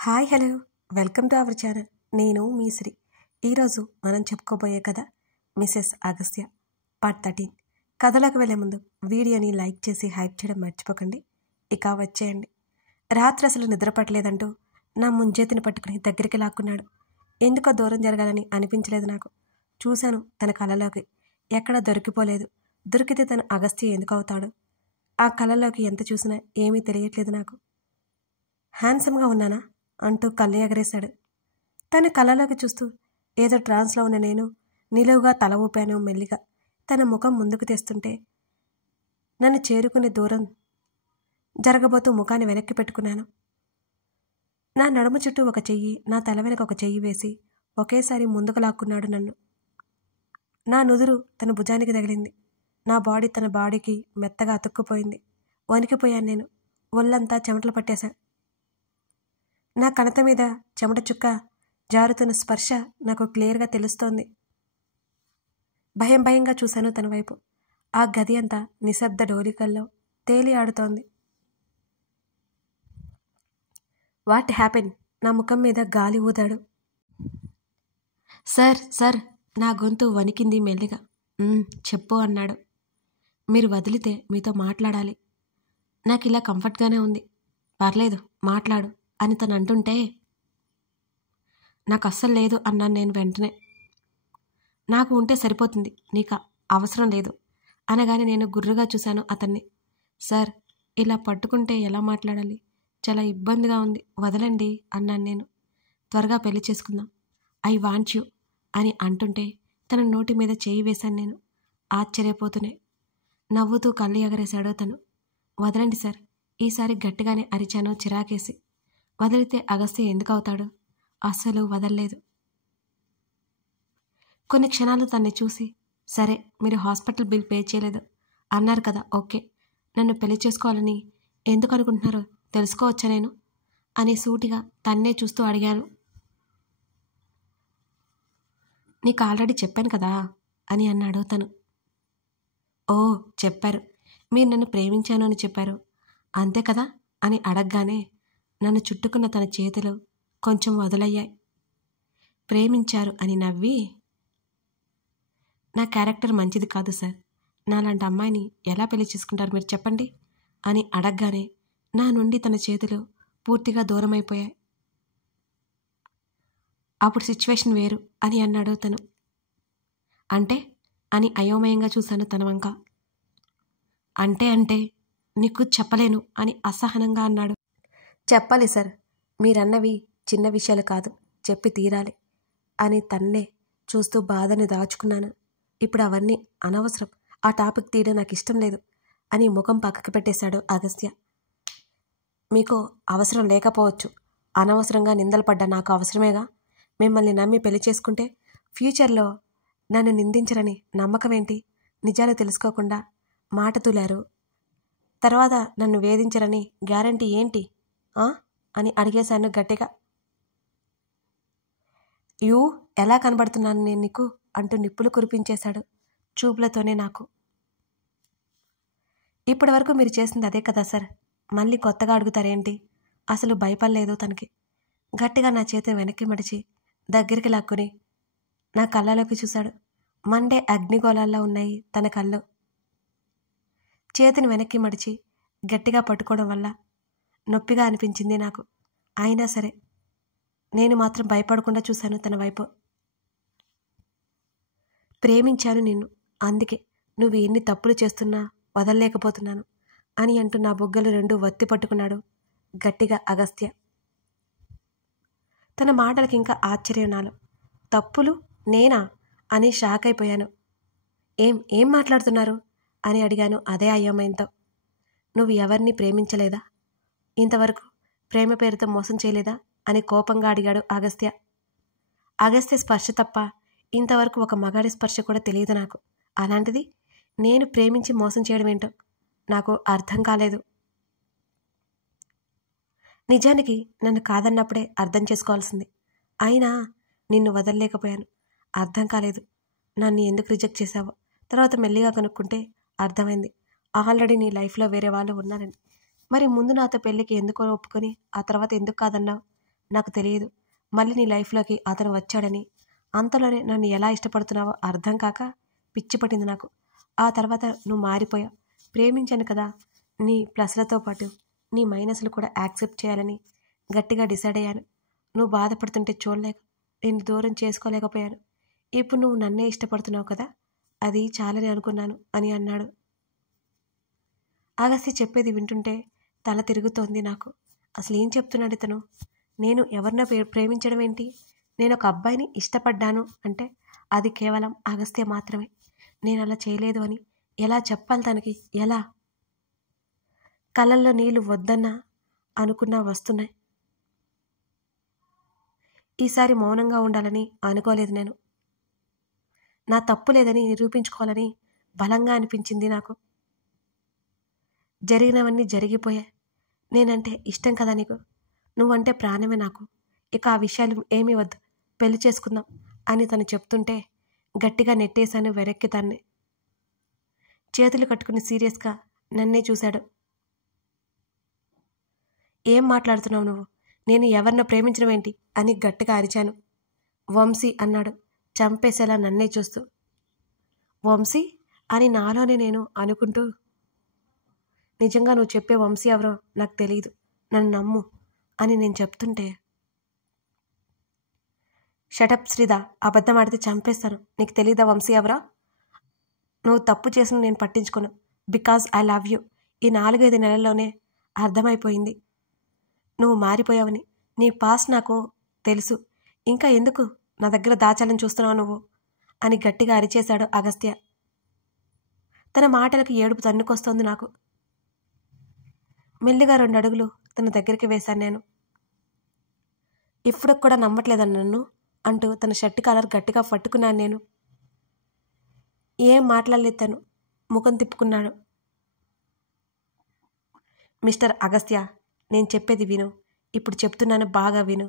Hi hello welcome to our channel. నేను మీ శ్రీ. ఈరోజు మనం చెప్పుకోబోయే కథ మిసెస్ అగస్త్య పార్ట్ 13. కథలోకి వెళ్ళే ముందు వీడియోని లైక్ చేసి హైప్ చేయడం మర్చిపోకండి. ఇక వచ్చేయండి. రాత్రి అసలు నిద్రపట్టలేదంటూ నా ముంజేతిని పట్టుకుని దగ్గరికి లాక్కున్నాడు. ఎందుకో దూరం జరగాలని అనిపించలేదు నాకు. చూశాను తన కళ్ళలోకి. ఎక్కడా దొరికిపోలేదు. దొరికితే తను అగస్త్య ఎందుకు అవుతాడు? ఆ కళ్ళలోకి ఎంత చూసినా ఏమీ తెలియట్లేదు నాకు. హ్యాండ్సమ్గా ఉన్నానా అంటూ కళ్ళు ఎగరేశాడు. తన కళ్ళలోకి చూస్తూ ఏదో ట్రాన్స్లో ఉన్న నేను నిలువుగా తల ఊపాను మెల్లిగా. తన ముఖం ముందుకు తెస్తుంటే నన్ను చేరుకునే దూరం జరగబోతూ ముఖాన్ని వెనక్కి పెట్టుకున్నాను. నా నడుము చుట్టూ ఒక చెయ్యి, నా తల వెనక ఒక చెయ్యి వేసి ఒకేసారి ముందుకు లాక్కున్నాడు నన్ను. నా నుదురు తన భుజానికి తగిలింది. నా బాడీ తన బాడీకి మెత్తగా అతుక్కుపోయింది. వణికిపోయాను నేను. ఒళ్ళంతా చెమటలు పట్టేశా. నా కణత మీద చెమట చుక్క జారుతున్న స్పర్శ నాకు క్లియర్గా తెలుస్తోంది. భయంగా చూశాను తన వైపు. ఆ గది అంతా నిశ్శబ్ద డోలికల్లో తేలి ఆడుతోంది. What happen? నా ముఖం మీద గాలి ఊదాడు. సార్ నా గొంతు వణికింది మెల్లిగా. చెప్పు అన్నాడు. మీరు వదిలితే మీతో మాట్లాడాలి. నాకు ఇలా కంఫర్ట్గానే ఉంది. పర్లేదు మాట్లాడు అని తను అంటుంటే నాకు అస్సలు లేదు అన్నాను నేను వెంటనే. నాకు ఉంటే సరిపోతుంది, నీకు అవసరం లేదు అనగానే నేను గుర్రుగా చూశాను అతన్ని. సార్ ఇలా పట్టుకుంటే ఎలా మాట్లాడాలి? చాలా ఇబ్బందిగా ఉంది, వదలండి అన్నాను నేను. త్వరగా పెళ్లి చేసుకుందాం, ఐ వాంట్ యూ అని అంటుంటే తన నోటి మీద చేయి వేశాను నేను ఆశ్చర్యపోతూనే. నవ్వుతూ కళ్ళు ఎగరేశాడు తను. వదలండి సార్. ఈసారి గట్టిగానే అరిచాను చిరాకేసి. వదిలితే అగస్త్య ఎందుకు అవుతాడు? అస్సలు వదల్లేదు. కొన్ని క్షణాలు తన్ని చూసి, సరే మీరు హాస్పిటల్ బిల్ పే చేయలేదు అన్నారు కదా, ఓకే. నన్ను పెళ్లి చేసుకోవాలని ఎందుకు అనుకుంటున్నారో తెలుసుకోవచ్చా నేను అని సూటిగా తన్నే చూస్తూ అడిగాను. నీకు ఆల్రెడీ చెప్పాను కదా అని అన్నాడు తను. ఓ చెప్పారు, మీరు నన్ను ప్రేమించాను అని చెప్పారు అంతే కదా అని అడగగానే నన్ను చుట్టుకున్న తన చేతులు కొంచెం వదులయ్యాయి. ప్రేమించారు అని నవ్వి, నా క్యారెక్టర్ మంచిది కాదు సార్, నాలాంటి అమ్మాయిని ఎలా పెళ్లి చేసుకుంటారు మీరు చెప్పండి అని అడగగానే నా నుండి తన చేతులు పూర్తిగా దూరమైపోయాయి. అప్పుడు సిచ్యువేషన్ వేరు అని అన్నాడు తను. అంటే అని అయోమయంగా చూశాను తన వంక. అంటే నీకు చెప్పలేను అని అసహనంగా అన్నాడు. చెప్పాలి సార్, మీరన్నవి చిన్న విషయాలు కాదు, చెప్పి తీరాలి అని తన్నే చూస్తూ బాధని దాచుకున్నాను. ఇప్పుడు అవన్నీ అనవసరం, ఆ టాపిక్ తీయడం నాకు ఇష్టం లేదు అని ముఖం పక్కకి పెట్టేశాడు అగస్త్య. మీకు అవసరం లేకపోవచ్చు, అనవసరంగా నిందలు పడ్డా నాకు అవసరమేగా. మిమ్మల్ని నమ్మి పెళ్లి చేసుకుంటే ఫ్యూచర్లో నన్ను నిందించరని నమ్మకం ఏంటి? నిజాలు తెలుసుకోకుండా మాట తులారు, తర్వాత నన్ను వేధించరని గ్యారంటీ ఏంటి అని అడిగేశాను గట్టిగా. ఎలా కనబడుతున్నాను నేను నీకు అంటూ నిప్పులు కురిపించేశాడు చూపులతోనే నాకు. ఇప్పటి వరకు మీరు చేసింది అదే కదా సార్, మళ్ళీ కొత్తగా అడుగుతారేంటి? అసలు భయపడలేదు తనకి. గట్టిగా నా చేతి వెనక్కి మడిచి దగ్గరికి లాక్కుని నా కళ్ళలోకి చూశాడు. మండే అగ్నిగోళాల్లో ఉన్నాయి తన కళ్ళు. చేతిని వెనక్కి మడిచి గట్టిగా పట్టుకోవడం వల్ల నొప్పిగా అనిపించింది నాకు. అయినా సరే నేను మాత్రం భయపడకుండా చూశాను తన వైపు. ప్రేమించాను నిన్ను, అందుకే నువ్వు ఎన్ని తప్పులు చేస్తున్నా వదలలేకపోతున్నాను అని అంటూ నా బుగ్గలు రెండు వత్తి పట్టుకున్నాడు గట్టిగా అగస్త్య. తన మాటలకి ఇంకా ఆశ్చర్యం నాలో. తప్పులు నేనా అని షాక్ అయిపోయాను. ఏం మాట్లాడుతున్నారు అని అడిగాను అదే అయోమయంతో. నువ్వు ఎవరిని ప్రేమించలేదా? ఇంతవరకు ప్రేమ పేరుతో మోసం చేయలేదా అని కోపంగా అడిగాడు అగస్త్య. అగస్త్య స్పర్శ తప్ప ఇంతవరకు ఒక మగాడి స్పర్శ కూడా తెలియదు నాకు. అలాంటిది నేను ప్రేమించి మోసం చేయడం ఏంటో నాకు అర్థం కాలేదు. నిజానికి నన్ను కాదన్నప్పుడే అర్థం చేసుకోవాల్సింది. అయినా నిన్ను వదలలేకపోయాను. అర్థం కాలేదు నన్ను ఎందుకు రిజెక్ట్ చేశావో. తర్వాత మెల్లిగా కనుక్కుంటే అర్థమైంది, ఆల్రెడీ నీ లైఫ్లో వేరే వాళ్ళు ఉన్నారని. మరి ముందు నాతో పెళ్ళికి ఎందుకు ఒప్పుకొని ఆ తర్వాత ఎందుకు కాదన్నావు? నాకు తెలియదు మళ్ళీ నీ లైఫ్లోకి అతను వచ్చాడని. అంతలోనే నన్ను ఎలా ఇష్టపడుతున్నావో అర్థం కాక పిచ్చి పట్టింది నాకు. ఆ తర్వాత నువ్వు మారిపోయావు. ప్రేమించాను కదా, నీ ప్లస్లతో పాటు నీ మైనస్లు కూడా యాక్సెప్ట్ చేయాలని గట్టిగా డిసైడ్ అయ్యాను. నువ్వు బాధపడుతుంటే చూడలేక నేను దూరం చేసుకోలేకపోయాను. ఇప్పుడు నువ్వు నన్నే ఇష్టపడుతున్నావు కదా, అది చాలని అనుకున్నాను అని అన్నాడు. అగస్త్య చెప్పేది వింటుంటే తల తిరుగుతోంది నాకు. అసలు ఏం చెప్తున్నాడు ఇతను? నేను ఎవరినో ప్రేమించడం ఏంటి? నేను ఒక అబ్బాయిని ఇష్టపడ్డాను అంటే అది కేవలం అగస్త్య మాత్రమే. నేను అలా చేయలేదు అని ఎలా చెప్పాలి తనకి? ఎలా? కళ్ళల్లో నీళ్లు వద్దన్నా అనుకున్నా వస్తున్నాయి. ఈసారి మౌనంగా ఉండాలని అనుకోలేదు నేను. నా తప్పు లేదని నిరూపించుకోవాలని బలంగా అనిపించింది నాకు. జరిగినవన్నీ జరిగిపోయాయి. నేనంటే ఇష్టం కదా నీకు, నువ్వంటే ప్రాణమే నాకు. ఇక ఆ విషయాలు ఏమీ వద్దు, పెళ్లి చేసుకుందాం అని తను చెప్తుంటే గట్టిగా నెట్టేశాను వెనక్కి. తన్ని చేతులు కట్టుకుని సీరియస్గా నన్నే చూశాడు. ఏం మాట్లాడుతున్నావు నువ్వు? నేను ఎవరినో ప్రేమించడం ఏంటి అని గట్టిగా అరిచాను. వంశీ అన్నాడు చంపేసేలా నన్నే చూస్తూ. వంశీ అని నాలోనే నేను అనుకుంటూ, నిజంగా నువ్వు చెప్పే వంశీ ఎవరో నాకు తెలియదు, నన్ను నమ్ము అని నేను చెప్తుంటే, షటప్ శ్రీదా, అబద్ధం ఆడితే చంపేస్తాను. నీకు తెలీదా వంశీ ఎవరో? నువ్వు తప్పు చేసిన నేను పట్టించుకోను. Because I love you. ఈ 4-5 నెలల్లోనే అర్థమైపోయింది నువ్వు మారిపోయావని. నీ పాస్ నాకు తెలుసు. ఇంకా ఎందుకు నా దగ్గర దాచాలని చూస్తున్నావు నువ్వు అని గట్టిగా అరిచేశాడు అగస్త్య. తన మాటలకు ఏడుపు తన్నుకొస్తోంది నాకు. మెల్లిగా 2 అడుగులు తన దగ్గరికి వేశాను నేను. ఇప్పుడు కూడా నమ్మట్లేదని నన్ను అంటూ తన షర్ట్ కాలర్ గట్టిగా పట్టుకున్నాను నేను. ఏం మాట్లాడలేదు తను. ముఖం తిప్పుకున్నాడు. మిస్టర్ అగస్త్య, నేను చెప్పేది విను. ఇప్పుడు చెప్తున్నాను, బాగా విను.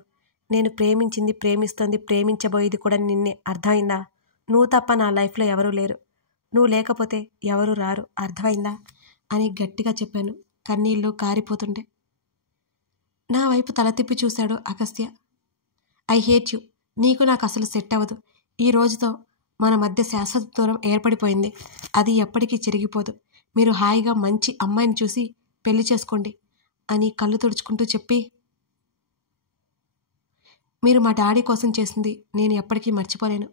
నేను ప్రేమించింది, ప్రేమిస్తోంది, ప్రేమించబోయేది కూడా నిన్నే. అర్థమైందా? నువ్వు తప్ప నా లైఫ్లో ఎవరూ లేరు. నువ్వు లేకపోతే ఎవరు రారు. అర్థమైందా అని గట్టిగా చెప్పాను, కన్నీళ్ళు కారిపోతుంటే. నా వైపు తల తిప్పి చూశాడు అగస్త్య. I hate you. నీకు నాకు అసలు సెట్ అవ్వదు. ఈ రోజుతో మన మధ్య శాశ్వత దూరం ఏర్పడిపోయింది. అది ఎప్పటికీ చెరిగిపోదు. మీరు హాయిగా మంచి అమ్మాయిని చూసి పెళ్లి చేసుకోండి అని కళ్ళు తుడుచుకుంటూ చెప్పి, మీరు మా డాడీ కోసం చేసింది నేను ఎప్పటికీ మర్చిపోలేను.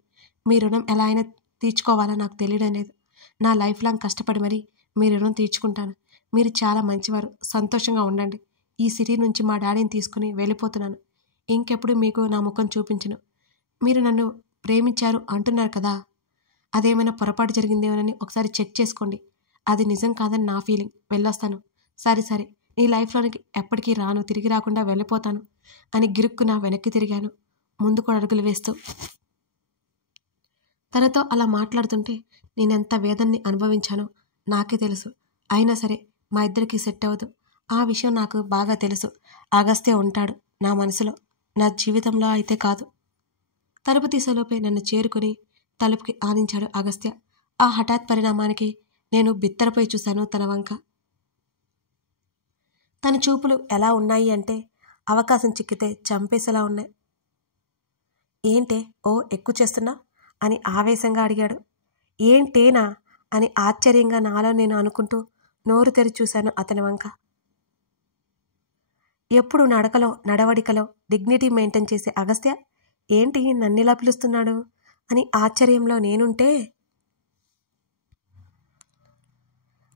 మీ రుణం ఎలా అయినా తీర్చుకోవాలో నాకు తెలియడం లేదు. నా లైఫ్ లాంగ్ కష్టపడి మరీ మీ రుణం తీర్చుకుంటాను. మీరు చాలా మంచివారు. సంతోషంగా ఉండండి. ఈ సిటీ నుంచి మా డాడీని తీసుకుని వెళ్ళిపోతున్నాను. ఇంకెప్పుడు మీకు నా ముఖం చూపించను. మీరు నన్ను ప్రేమించారు అంటున్నారు కదా, అదేమైనా పొరపాటు జరిగిందేమోనని ఒకసారి చెక్ చేసుకోండి. అది నిజం కాదని నా ఫీలింగ్. వెళ్ళొస్తాను. సరే, నీ లైఫ్లోనికి ఎప్పటికీ రాను, తిరిగి రాకుండా వెళ్ళిపోతాను అని గిరుక్కున వెనక్కి తిరిగాను, ముందుకు అడుగులు వేస్తూ. తనతో అలా మాట్లాడుతుంటే నేనెంత వేదన్ని అనుభవించానో నాకే తెలుసు. అయినా సరే మా ఇద్దరికి సెట్ అవ్వదు. ఆ విషయం నాకు బాగా తెలుసు. అగస్త్య ఉంటాడు నా మనసులో, నా జీవితంలో అయితే కాదు. తలుపు తీసేలోపే నన్ను చేరుకుని తలుపుకి ఆనించాడు అగస్త్య. ఆ హఠాత్ పరిణామానికి నేను బిత్తరపోయి చూశాను తన వంక. తన చూపులు ఎలా ఉన్నాయి అంటే అవకాశం చిక్కితే చంపేసేలా ఉన్నాయి. ఏంటే ఓ ఎక్కువ చేస్తున్నా అని ఆవేశంగా అడిగాడు. ఏంటేనా అని ఆశ్చర్యంగా నాలో నేను అనుకుంటూ నోరు తెరి చూశాను అతని వంక. ఎప్పుడు నడకలో నడవడికలో డిగ్నిటీ మెయింటైన్ చేసే అగస్త్య ఏంటి నన్నిలా పిలుస్తున్నాడు అని ఆశ్చర్యంలో నేనుంటే,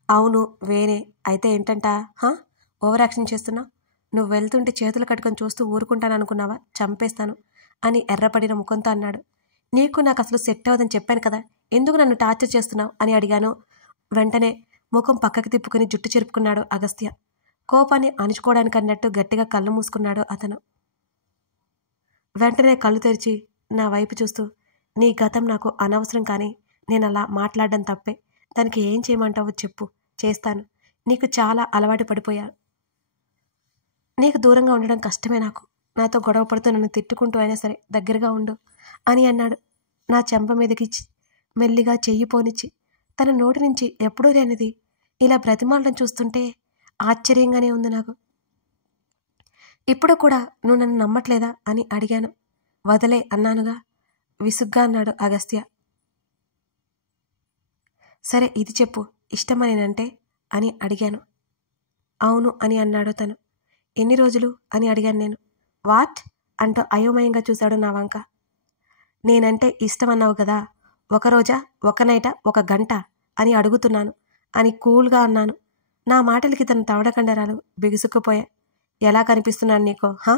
అవును వేరే అయితే ఏంటంట? ఓవర్ యాక్షన్ చేస్తున్నా? నువ్వు వెళ్తుంటే చేతులు కట్టుకొని చూస్తూ ఊరుకుంటాననుకున్నావా? చంపేస్తాను అని ఎర్రపడిన ముఖంతో అన్నాడు. నీకు నాకు అసలు సెట్ అవ్వదని చెప్పాను కదా, ఎందుకు నన్ను టార్చర్ చేస్తున్నావు అని అడిగాను. వెంటనే ముఖం పక్కకి తిప్పుకుని జుట్టు చెరుపుకున్నాడు అగస్త్య. కోపాన్ని అణుచుకోవడానికి అన్నట్టు గట్టిగా కళ్ళు మూసుకున్నాడు అతను. వెంటనే కళ్ళు తెరిచి నా వైపు చూస్తూ, నీ గతం నాకు అనవసరం, కానీ నేను అలా మాట్లాడడం తప్పే. దానికి ఏం చేయమంటావో చెప్పు, చేస్తాను. నీకు చాలా అలవాటు పడిపోయా. నీకు దూరంగా ఉండడం కష్టమే నాకు. నాతో గొడవ పడుతూ నన్ను తిట్టుకుంటూ అయినా సరే దగ్గరగా ఉండు అని అన్నాడు. నా చెంప మీదకి మెల్లిగా చెయ్యి పోనిచ్చి, తన నోటి నుంచి ఎప్పుడూ లేనిది ఇలా బ్రతిమాలడం చూస్తుంటే ఆశ్చర్యంగానే ఉంది నాకు. ఇప్పుడు కూడా నువ్వు నన్ను నమ్మట్లేదా అని అడిగాను. వదలే అన్నానుగా, విసుగ్గా అన్నాడు అగస్త్య. సరే ఇది చెప్పు, ఇష్టమనేనంటే అని అడిగాను. అవును అని అన్నాడు తను. ఎన్ని రోజులు అని అడిగాను నేను. వాట్ అంటూ అయోమయంగా చూశాడు నా వంక. నేనంటే ఇష్టం అన్నావు కదా, ఒక రోజా, ఒక నైటా, ఒక గంట అని అడుగుతున్నాను అని కూల్గా అన్నాను. నా మాటలకి తన తవడకండరాలు బిగుసుకుపోయా. ఎలా కనిపిస్తున్నాను నీకో హా?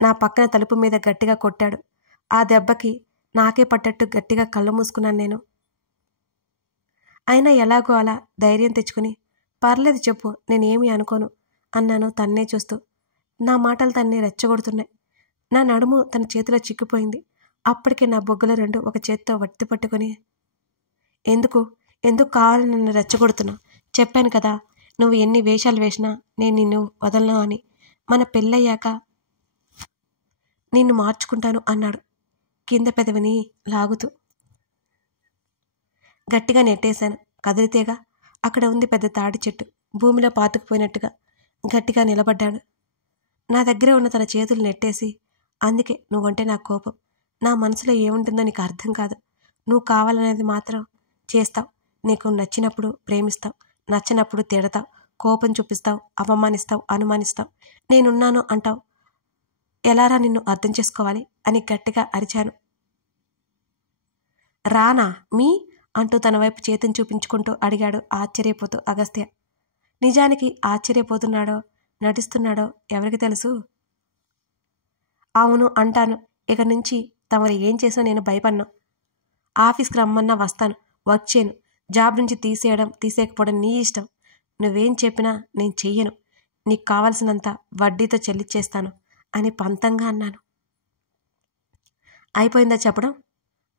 నా పక్కన తలుపు మీద గట్టిగా కొట్టాడు. ఆ దెబ్బకి నాకే పట్టట్టు గట్టిగా కళ్ళు మూసుకున్నాను నేను. అయినా ఎలాగో అలా ధైర్యం తెచ్చుకుని, పర్లేదు చెప్పు, నేనేమీ అనుకోను అన్నాను తన్నే చూస్తూ. నా మాటలు తన్నే రెచ్చగొడుతున్నాయి. నా నడుము తన చేతిలో చిక్కిపోయింది. అప్పటికే నా బొగ్గల రెండు ఒక చేత్తో వట్టి పట్టుకుని, ఎందుకు ఎందుకు కావాలని నన్ను రెచ్చగొడుతున్నావు? చెప్పాను కదా, నువ్వు ఎన్ని వేషాలు వేసినా నేను నిన్ను వదలను అని. మన పెళ్ళయ్యాక నిన్ను మార్చుకుంటాను అన్నాడు కింద పెదవిని లాగుతూ. గట్టిగా నెట్టేశాను. కదిలితేగా అక్కడ ఉంది పెద్ద తాడి చెట్టు. భూమిలో పాతుకుపోయినట్టుగా గట్టిగా నిలబడ్డాడు. నా దగ్గర ఉన్న తన చేతులు నెట్టేసి, అందుకే నువ్వంటే నా కోపం. నా మనసులో ఏముంటుందో నీకు అర్థం కాదు. నువ్వు కావాలనేది మాత్రం చేస్తావు. నీకు నచ్చినప్పుడు ప్రేమిస్తావు, నచ్చినప్పుడు తిడతావు, కోపం చూపిస్తావు, అవమానిస్తావు, అనుమానిస్తావు, నేనున్నాను అంటావు. ఎలారా నిన్ను అర్థం చేసుకోవాలి అని గట్టిగా అరిచాను. రానా మీ అంటూ తన వైపు చేతిని చూపించుకుంటూ అడిగాడు ఆశ్చర్యపోతూ అగస్త్య. నిజానికి ఆశ్చర్యపోతున్నాడో నటిస్తున్నాడో ఎవరికి తెలుసు. అవును అంటాను. ఇక నుంచి తమరు ఏం చేసినా నేను భయపడ్ను. ఆఫీస్కి రమ్మన్నా వస్తాను, వర్క్ చేయను. జాబ్ నుంచి తీసేయడం తీసేయకపోవడం నీ ఇష్టం. నువ్వేం చెప్పినా నేను చెయ్యను. నీకు కావాల్సినంత వడ్డీతో చెల్లిచ్చేస్తాను అని పంతంగా అన్నాను. అయిపోయిందా చెప్పడం?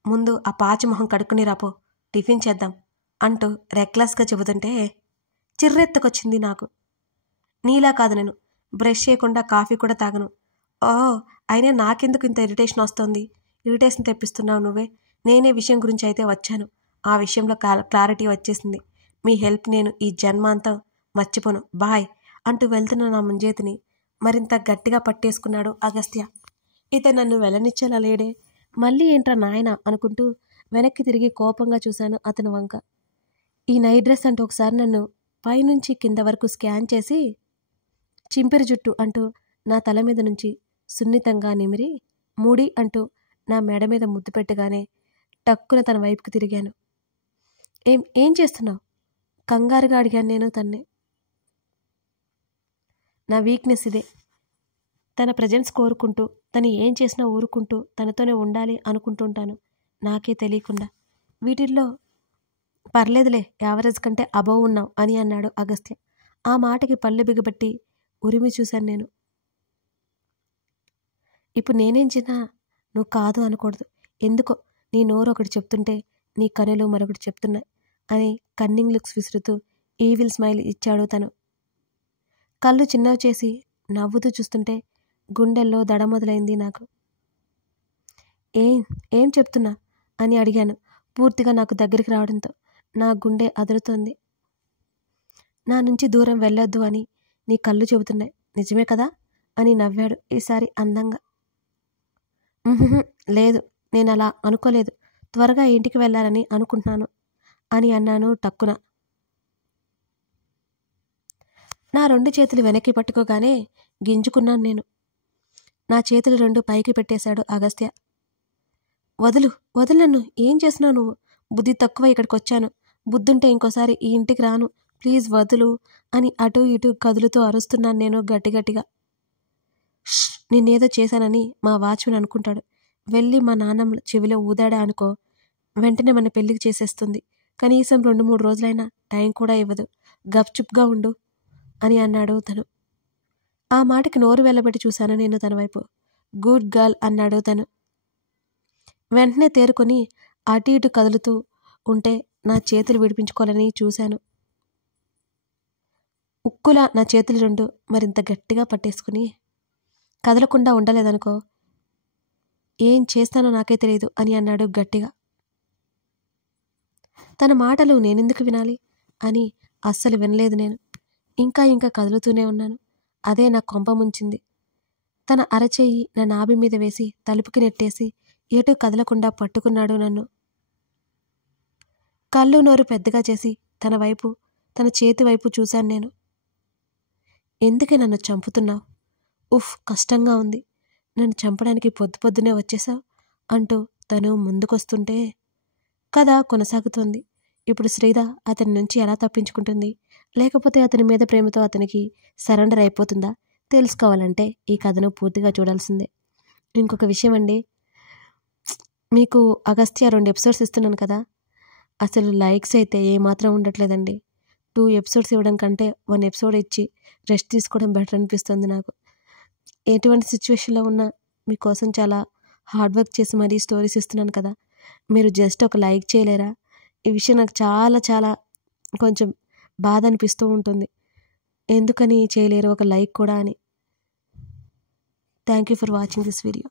ముందు ఆ పాచి మొహం కడుక్కుని రాపో, టిఫిన్ చేద్దాం అంటూ రెక్లెస్గా చెబుతుంటే చిర్రెత్తుకొచ్చింది నాకు. నీలా కాదు, నేను బ్రష్ చేయకుండా కాఫీ కూడా తాగను. ఓ, అయినా నాకెందుకు ఇంత ఇరిటేషన్ వస్తుంది? ఇరిటేషన్ తెప్పిస్తున్నావు నువ్వే. నేనే విషయం గురించి అయితే వచ్చాను. ఆ విషయంలో క్లారిటీ వచ్చేసింది. మీ హెల్ప్ నేను ఈ జన్మాంతం మర్చిపోను. బాయ్ అంటూ వెళ్తున్న నా ముంజేతిని మరింత గట్టిగా పట్టేసుకున్నాడు అగస్త్య. ఇతను నన్ను వెళ్ళనిచ్చేలా లేడే, మళ్ళీ ఏంట్రా నాయన అనుకుంటూ వెనక్కి తిరిగి కోపంగా చూశాను అతని వంక. ఈ నైట్ డ్రెస్ అంటూ ఒకసారి నన్ను పైనుంచి కింద వరకు స్కాన్ చేసి, చింపిరి జుట్టు అంటూ నా తల మీద నుంచి సున్నితంగా నిమిరి, మూడి అంటూ నా మెడ మీద ముద్దు పెట్టగానే టక్కున తన వైపుకి తిరిగాను. ఏం చేస్తున్నావు కంగారుగా అడిగాను నేను తన్నే. నా వీక్నెస్ ఇదే, తన ప్రజెన్స్ కోరుకుంటూ, తను ఏం చేసినా ఊరుకుంటూ తనతోనే ఉండాలి అనుకుంటుంటాను నాకే తెలియకుండా. వీటిల్లో పర్లేదులే, యావరేజ్ కంటే అబవ్ ఉన్నావు అని అన్నాడు అగస్త్య. ఆ మాటకి పళ్ళు బిగబట్టి ఉరిమి చూశాను నేను. ఇప్పుడు నేనేం చిన్నా నువ్వు కాదు అనకూడదు. ఎందుకో నీ నోరు ఒకటి చెప్తుంటే నీ కనులు మరొకటి చెప్తున్నాయి అని కన్నింగ్ లుక్స్ విసురుతూ ఈవిల్ స్మైల్ ఇచ్చాడు తను. కళ్ళు చిన్నవి చేసి నవ్వుతూ చూస్తుంటే గుండెల్లో దడ మొదలైంది నాకు. ఏం చెప్తున్నా అని అడిగాను పూర్తిగా నాకు దగ్గరికి రావడంతో. నా గుండె అదురుతోంది. నా నుంచి దూరం వెళ్ళొద్దు అని నీ కళ్ళు చెబుతున్నాయి, నిజమే కదా అని నవ్వాడు ఈసారి అందంగా. లేదు, నేను అలా అనుకోలేదు. త్వరగా ఇంటికి వెళ్ళాలని అనుకుంటున్నాను అని అన్నాను టక్కున. నా రెండు చేతులు వెనక్కి పట్టుకోగానే గింజుకున్నాను నేను. నా చేతులు రెండు పైకి పెట్టేశాడు అగస్త్య. వదులు నన్ను, ఏం చేస్తున్నావు నువ్వు? బుద్ధి తక్కువ ఇక్కడికి వచ్చాను. బుద్ధుంటే ఇంకోసారి ఈ ఇంటికి రాను, ప్లీజ్ వదులు అని అటు ఇటు కదులుతూ అరుస్తున్నాను నేను గట్టిగట్టిగా. నిన్నేదో చేశానని మా వాచ్మెన్ అనుకుంటాడు. వెళ్ళి మా నాన్నమ్మ చెవిలో ఊదాడా అనుకో, వెంటనే మన పెళ్లికి చేసేస్తుంది. కనీసం 2-3 రోజులైనా టైం కూడా ఇవ్వదు. గప్చుప్గా ఉండు అని అన్నాడు తను. ఆ మాటకి నోరు వెళ్ళబెట్టి చూశాను నేను తన వైపు. గుడ్ గర్ల్ అన్నాడు తను. వెంటనే తేరుకొని అటు ఇటు కదులుతూ ఉంటే నా చేతులు విడిపించుకోవాలని చూశాను. ఉక్కులా నా చేతులు రెండు మరింత గట్టిగా పట్టేసుకుని, కదలకుండా ఉండలేదనుకో, ఏం చేస్తానో నాకే తెలియదు అని అన్నాడు గట్టిగా. తన మాటలు నేనెందుకు వినాలి అని అస్సలు వినలేదు నేను. ఇంకా కదులుతూనే ఉన్నాను. అదే నా కొంప ముంచింది. తన అరచేయి నా నాభి మీద వేసి తలుపుకి నెట్టేసి ఎటూ కదలకుండా పట్టుకున్నాడు నన్ను. కళ్ళు నోరు పెద్దగా చేసి తన చేతి వైపు చూశాను నేను. ఎందుకే నన్ను చంపుతున్నావు? ఉఫ్, కష్టంగా ఉంది. నన్ను చంపడానికి పొద్దునే వచ్చేశావు అంటూ తను ముందుకొస్తుంటే కథ కొనసాగుతోంది. ఇప్పుడు శ్రీధ అతని నుంచి ఎలా తప్పించుకుంటుంది, లేకపోతే అతని మీద ప్రేమతో అతనికి సరెండర్ అయిపోతుందా? తెలుసుకోవాలంటే ఈ కథను పూర్తిగా చూడాల్సిందే. ఇంకొక విషయం అండి, మీకు అగస్త్య 2 ఎపిసోడ్స్ ఇస్తున్నాను కదా, అసలు లైక్స్ అయితే ఏమాత్రం ఉండట్లేదండి. 2 ఎపిసోడ్స్ ఇవ్వడం కంటే 1 ఎపిసోడ్ ఇచ్చి రెస్ట్ తీసుకోవడం బెటర్ అనిపిస్తుంది నాకు. ఎటువంటి సిచ్యువేషన్లో ఉన్నా మీకోసం చాలా హార్డ్ వర్క్ చేసి మరీ స్టోరీస్ ఇస్తున్నాను కదా, మీరు జస్ట్ ఒక లైక్ చేయలేరా? ఈ విషయం నాకు చాలా చాలా కొంచెం బాధ అనిపిస్తూ ఉంటుంది. ఎందుకని చేయలేరు ఒక లైక్ కూడా అని. Thank you for watching this video.